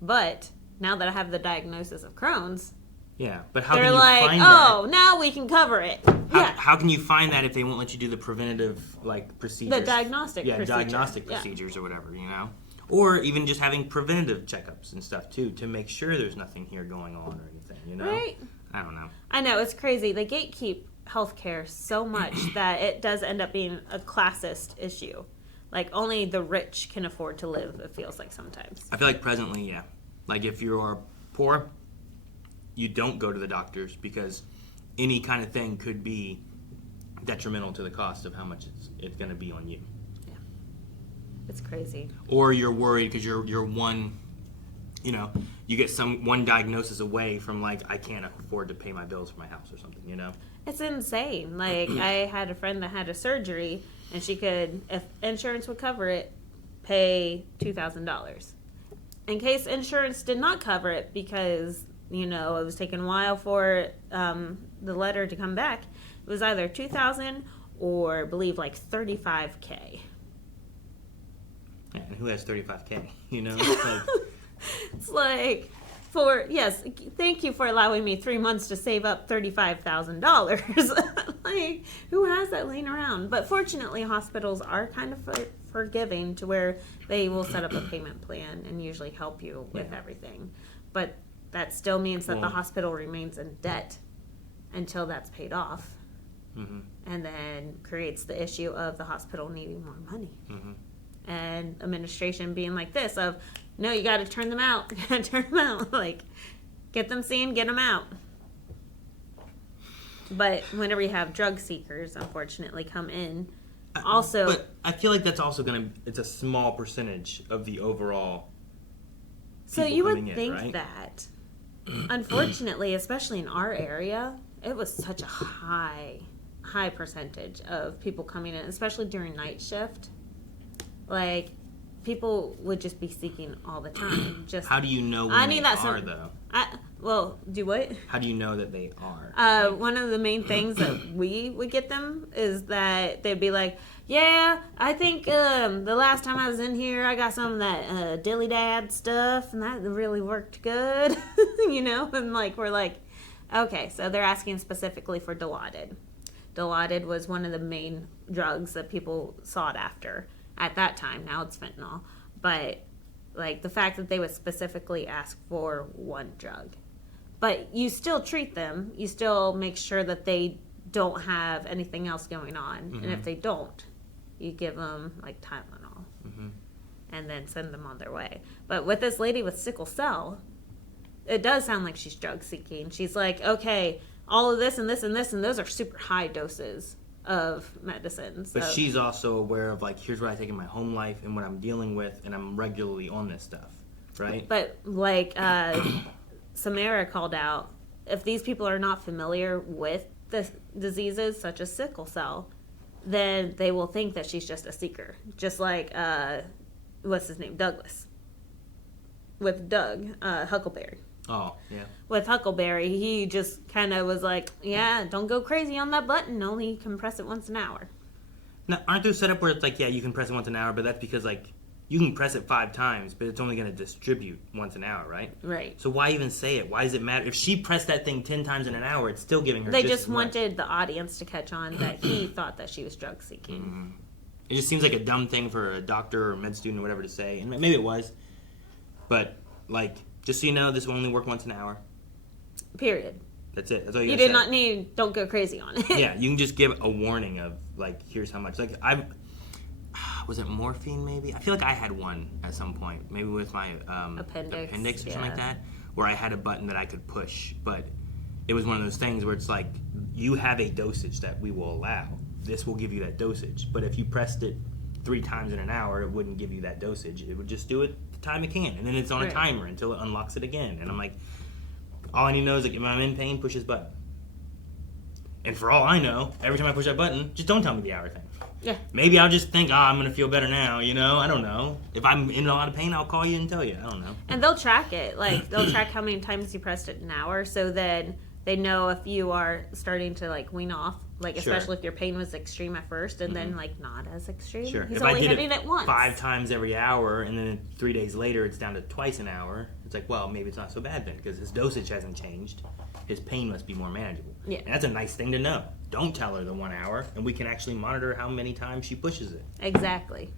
But now that I have the diagnosis of Crohn's, Yeah, but how they're can you like, find oh, now we can cover it. How can you find that if they won't let you do the preventative like procedures? The diagnostic procedure. diagnostic Yeah. procedures or whatever, you know? Or even just having preventative checkups and stuff too to make sure there's nothing here going on or anything, you know? Right. I don't know. I know, it's crazy. They gatekeep healthcare so much that it does end up being a classist issue. Like, only the rich can afford to live, it feels like sometimes. I feel like presently, yeah. Like if you're poor, you don't go to the doctors because any kind of thing could be detrimental to the cost of how much it's going to be on you. Yeah. It's crazy. Or you're worried because you're one, you know, you get one diagnosis away from like, I can't afford to pay my bills for my house or something, you know? It's insane. Like, I had a friend that had a surgery, and she could, if insurance would cover it, pay $2,000. In case insurance did not cover it because, you know, it was taking a while for the letter to come back, it was either $2,000 or, I believe, like $35K. Yeah, and who has $35K, you know? It's like, yes, thank you for allowing me 3 months to save up $35,000. Like, who has that laying around? But fortunately, hospitals are kind of forgiving to where they will set up a payment plan and usually help you with everything. But that still means that the hospital remains in debt until that's paid off. Mm-hmm. And then creates the issue of the hospital needing more money. Mm-hmm. And administration being like this of, no, you got to turn them out. You got to turn them out. Like, get them seen, get them out. But whenever you have drug seekers, unfortunately, come in, also... But I feel like that's also it's a small percentage of the overall So people you would coming in, think right? that, unfortunately, especially in our area, it was such a high percentage of people coming in, especially during night shift. Like, people would just be seeking all the time. Just How do you know when they are, though? Do what? How do you know that they are? One of the main things that we would get them is that they'd be like, yeah, I think the last time I was in here, I got some of that Dilly Dad stuff, and that really worked good, you know? And, like, we're like, okay, so they're asking specifically for Dilaudid. Dilaudid was one of the main drugs that people sought after at that time. Now it's fentanyl. But, like, the fact that they would specifically ask for one drug but you still treat them. You still make sure that they don't have anything else going on. And if they don't, you give them like Tylenol and then send them on their way. But with this lady with sickle cell, it does sound like she's drug seeking. She's like, okay, all of this and this and this, and those are super high doses of medicines. But she's also aware of, like, here's what I take in my home life and what I'm dealing with, and I'm regularly on this stuff, right? But like Samara called out, if these people are not familiar with the diseases such as sickle cell, then they will think that she's just a seeker. Just like, what's his name? Douglas. With Doug, Huckleberry. Oh, yeah. With Huckleberry, he just kind of was like, yeah, don't go crazy on that button. Only can press it once an hour. Now, aren't there set up where it's like, yeah, you can press it once an hour, but that's because, like, you can press it 5 times, but it's only going to distribute once an hour, right? Right. So why even say it? Why does it matter? If she pressed that thing 10 times in an hour, it's still giving her They just just as much. wanted the audience to catch on that he thought that she was drug seeking. It just seems like a dumb thing for a doctor or med student or whatever to say, and maybe it was. But, like, just so you know, this will only work once an hour. Period. That's it. That's all You you did say. not need, don't go crazy on it. Yeah, you can just give a warning of, like, here's how much. Like, was it morphine maybe? I feel like I had one at some point, maybe with my appendix or something like that, where I had a button that I could push. But it was one of those things where it's like, you have a dosage that we will allow. This will give you that dosage. But if you pressed it 3 times in an hour, it wouldn't give you that dosage. It would just do it the time it can. And then it's on a timer until it unlocks it again. And I'm like, all I need to know is, like, if I'm in pain, push this button. And for all I know, every time I push that button, just don't tell me the hour thing. Yeah. Maybe I'll just think, I'm going to feel better now, you know? I don't know. If I'm in a lot of pain, I'll call you and tell you. I don't know. And they'll track it. Like, they'll track how many times you pressed it an hour, so then they know if you are starting to, like, wean off. Like, especially if your pain was extreme at first and then, like, not as extreme. Sure. He's if only I did hitting it once. 5 times every hour and then 3 days later it's down to twice an hour, it's like, well, maybe it's not so bad then because his dosage hasn't changed. His pain must be more manageable. Yeah. And that's a nice thing to know. Don't tell her the 1 hour, and we can actually monitor how many times she pushes it. Exactly.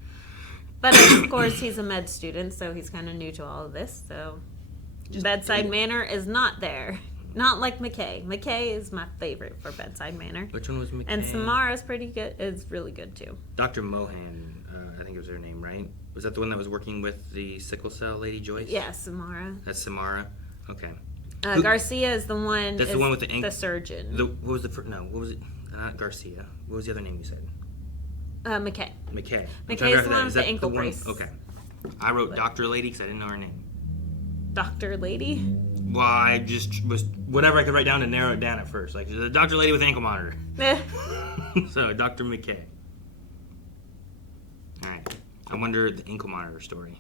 But, of course, he's a med student, so he's kind of new to all of this. So, bedside manner is not there. Not like McKay. McKay is my favorite for bedside manner. Which one was McKay? And Samara's pretty good. Is really good, too. Dr. Mohan, I think was her name, right? Was that the one that was working with the sickle cell lady, Joyce? Yeah, Samara. That's Samara? Okay. Garcia is the one. That's the one with the the surgeon. What was the first? No, what was it? Not Garcia. What was the other name you said? McKay. McKay. McKay is the one with the ankle brace. Okay. I wrote Dr. Lady because I didn't know her name. Dr. Lady? Well, I just was whatever I could write down to narrow it down at first. Like, the Dr. Lady with ankle monitor. So, Dr. McKay. All right. I wonder the ankle monitor story.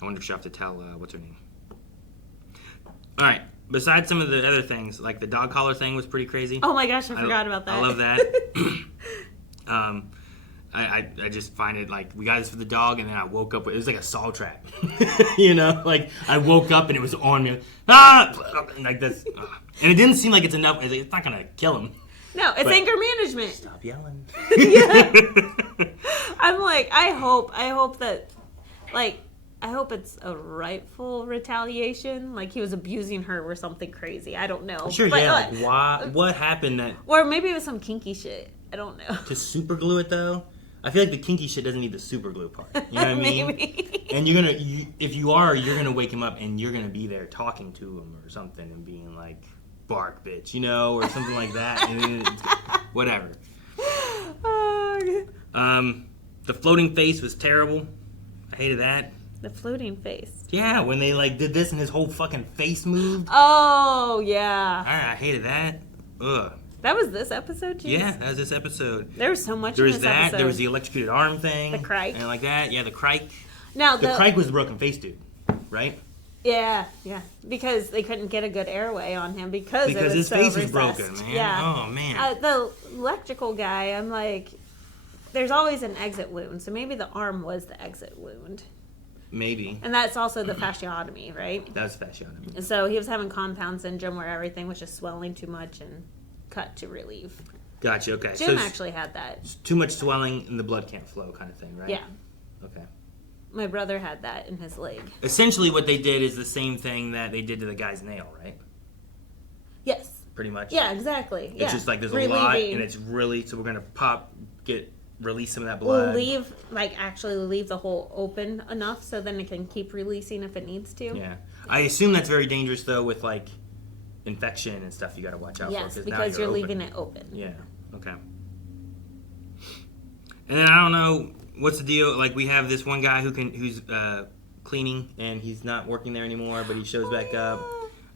I wonder if she'll have to tell, what's her name? All right. Besides some of the other things, like the dog collar thing was pretty crazy. Oh my gosh, I forgot about that. I love that. I just find it like, we got this for the dog, and then I woke up, it was like a saw trap. You know? Like, I woke up and it was on me. Ah! Like this. And it didn't seem like it's enough. It's not going to kill him. No, it's anger management. Stop yelling. Yeah. I'm like, I hope that, like, I hope it's a rightful retaliation. Like, he was abusing her or something crazy. I don't know. Sure, but, yeah. Like, why? What happened that... Or maybe it was some kinky shit. I don't know. To super glue it, though? I feel like the kinky shit doesn't need the super glue part. You know what I mean? Maybe. And you're going to... If you are, you're going to wake him up and you're going to be there talking to him or something and being like, bark, bitch, you know? Or something like that. And then whatever. The floating face was terrible. I hated that. The floating face. Yeah, when they like did this and his whole fucking face moved. Oh, yeah. I hated that. Ugh. That was this episode, too? Yeah, that was this episode. There was so much There in was this that. episode. There was the electrocuted arm thing. The crike. And like that. Yeah, the crike. Now, the crike was the broken face dude, right? Yeah. Because they couldn't get a good airway on him because it was his so face recessed. was broken, man. Yeah. Oh, man. The electrical guy, I'm like, there's always an exit wound, so maybe the arm was the exit wound. Maybe. And that's also the fasciotomy, right? That was fasciotomy. And so he was having compound syndrome where everything was just swelling too much and cut to relieve. Gotcha, okay. Jim so actually had that. Too much swelling and the blood can't flow kind of thing, right? Yeah. Okay. My brother had that in his leg. Essentially, what they did is the same thing that they did to the guy's nail, right? Yes. Pretty much. Yeah, exactly. It's just like there's a lot, and it's really so we're gonna release some of that blood. We'll actually leave the hole open enough so then it can keep releasing if it needs to. Yeah, I assume that's very dangerous though with like infection and stuff. You got to watch out for. Yes, because you're leaving it open. Yeah. Okay. And then I don't know what's the deal. Like we have this one guy who's cleaning and he's not working there anymore, but he shows back up.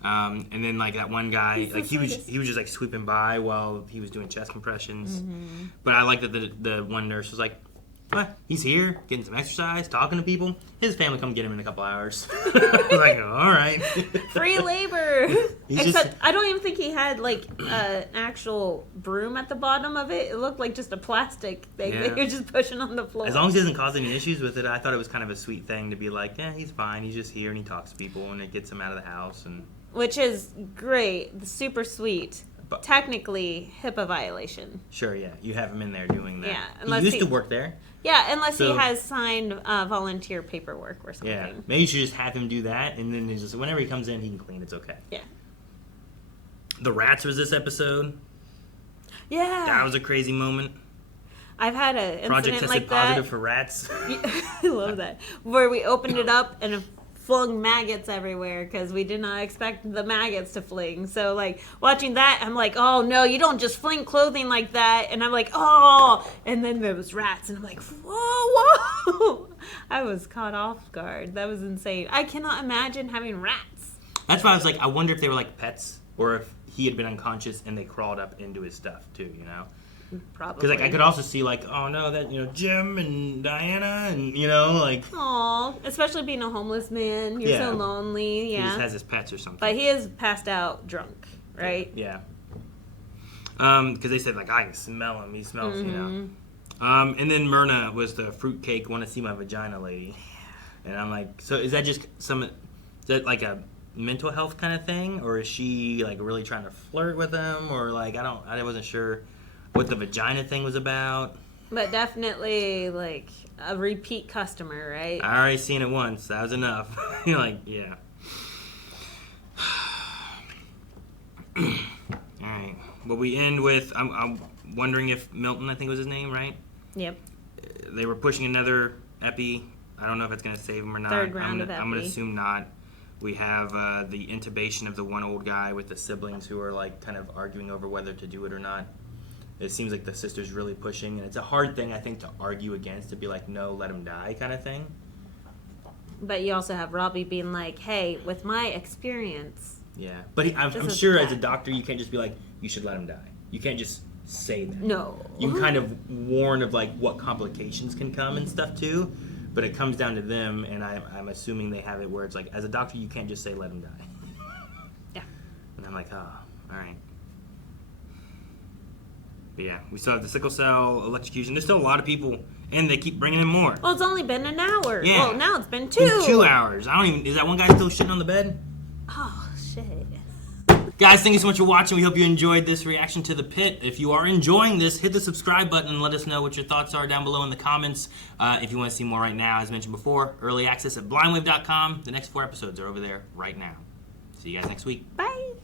And then like that one guy, like he was just like sweeping by while he was doing chest compressions. Mm-hmm. But I like that the one nurse was like, "What? He's here, getting some exercise, talking to people. His family come get him in a couple hours." I was like, all right. Free labor. Except I don't even think he had like an actual broom at the bottom of it. It looked like just a plastic thing that he was just pushing on the floor. As long as he doesn't cause any issues with it, I thought it was kind of a sweet thing to be like, yeah, he's fine. He's just here and he talks to people and it gets him out of the house and. Which is great, super sweet. But technically, HIPAA violation. Sure, yeah. You have him in there doing that. Yeah, unless he used to work there. Yeah, unless he has signed volunteer paperwork or something. Yeah, maybe you should just have him do that, and then just whenever he comes in, he can clean. It's okay. Yeah. The rats was this episode. Yeah. That was a crazy moment. I've had an Project incident tested like that. positive for rats. I love that. Where we opened it up and flung maggots everywhere because we did not expect the maggots to fling. So like watching that, I'm like, oh no, you don't just fling clothing like that. And I'm like, oh, and then there was rats, and I'm like, whoa. I was caught off guard. That was insane. I cannot imagine having rats. That's why I was like, I wonder if they were like pets or if he had been unconscious and they crawled up into his stuff too, you know? Probably. Because like I could also see like, oh no, that Jim and Diana and like. Aw, especially being a homeless man, you're so lonely. Yeah. He just has his pets or something. But he is passed out drunk, right? Yeah. Because they said like I can smell him. He smells, And then Myrna was the fruitcake, want to see my vagina lady, and I'm like, so is that just is that like a mental health kind of thing, or is she like really trying to flirt with him, or like I wasn't sure what the vagina thing was about. But definitely like a repeat customer, right? I already seen it once. That was enough. You're like, yeah. All right. Well, we end with I'm wondering if Milton, I think was his name, right? Yep. They were pushing another epi. I don't know if it's going to save him or not. Third round of epi. I'm going to assume not. We have the intubation of the one old guy with the siblings who are like kind of arguing over whether to do it or not. It seems like the sister's really pushing, and it's a hard thing, I think, to argue against, to be like, no, let him die kind of thing. But you also have Robbie being like, hey, with my experience. Yeah. But I'm sure as a doctor, you can't just be like, you should let him die. You can't just say that. No. You kind of warn of like what complications can come and stuff too, but it comes down to them, and I'm assuming they have it where it's like, as a doctor, you can't just say let him die. Yeah. And I'm like, oh, all right. But yeah, we still have the sickle cell, electrocution. There's still a lot of people, and they keep bringing in more. Well, it's only been an hour. Yeah. Well, now it's been 2. Been 2 hours. Is that one guy still shitting on the bed? Oh, shit. Guys, thank you so much for watching. We hope you enjoyed this reaction to The Pit. If you are enjoying this, hit the subscribe button and let us know what your thoughts are down below in the comments. If you want to see more right now, as mentioned before, early access at blindwave.com. The next 4 episodes are over there right now. See you guys next week. Bye.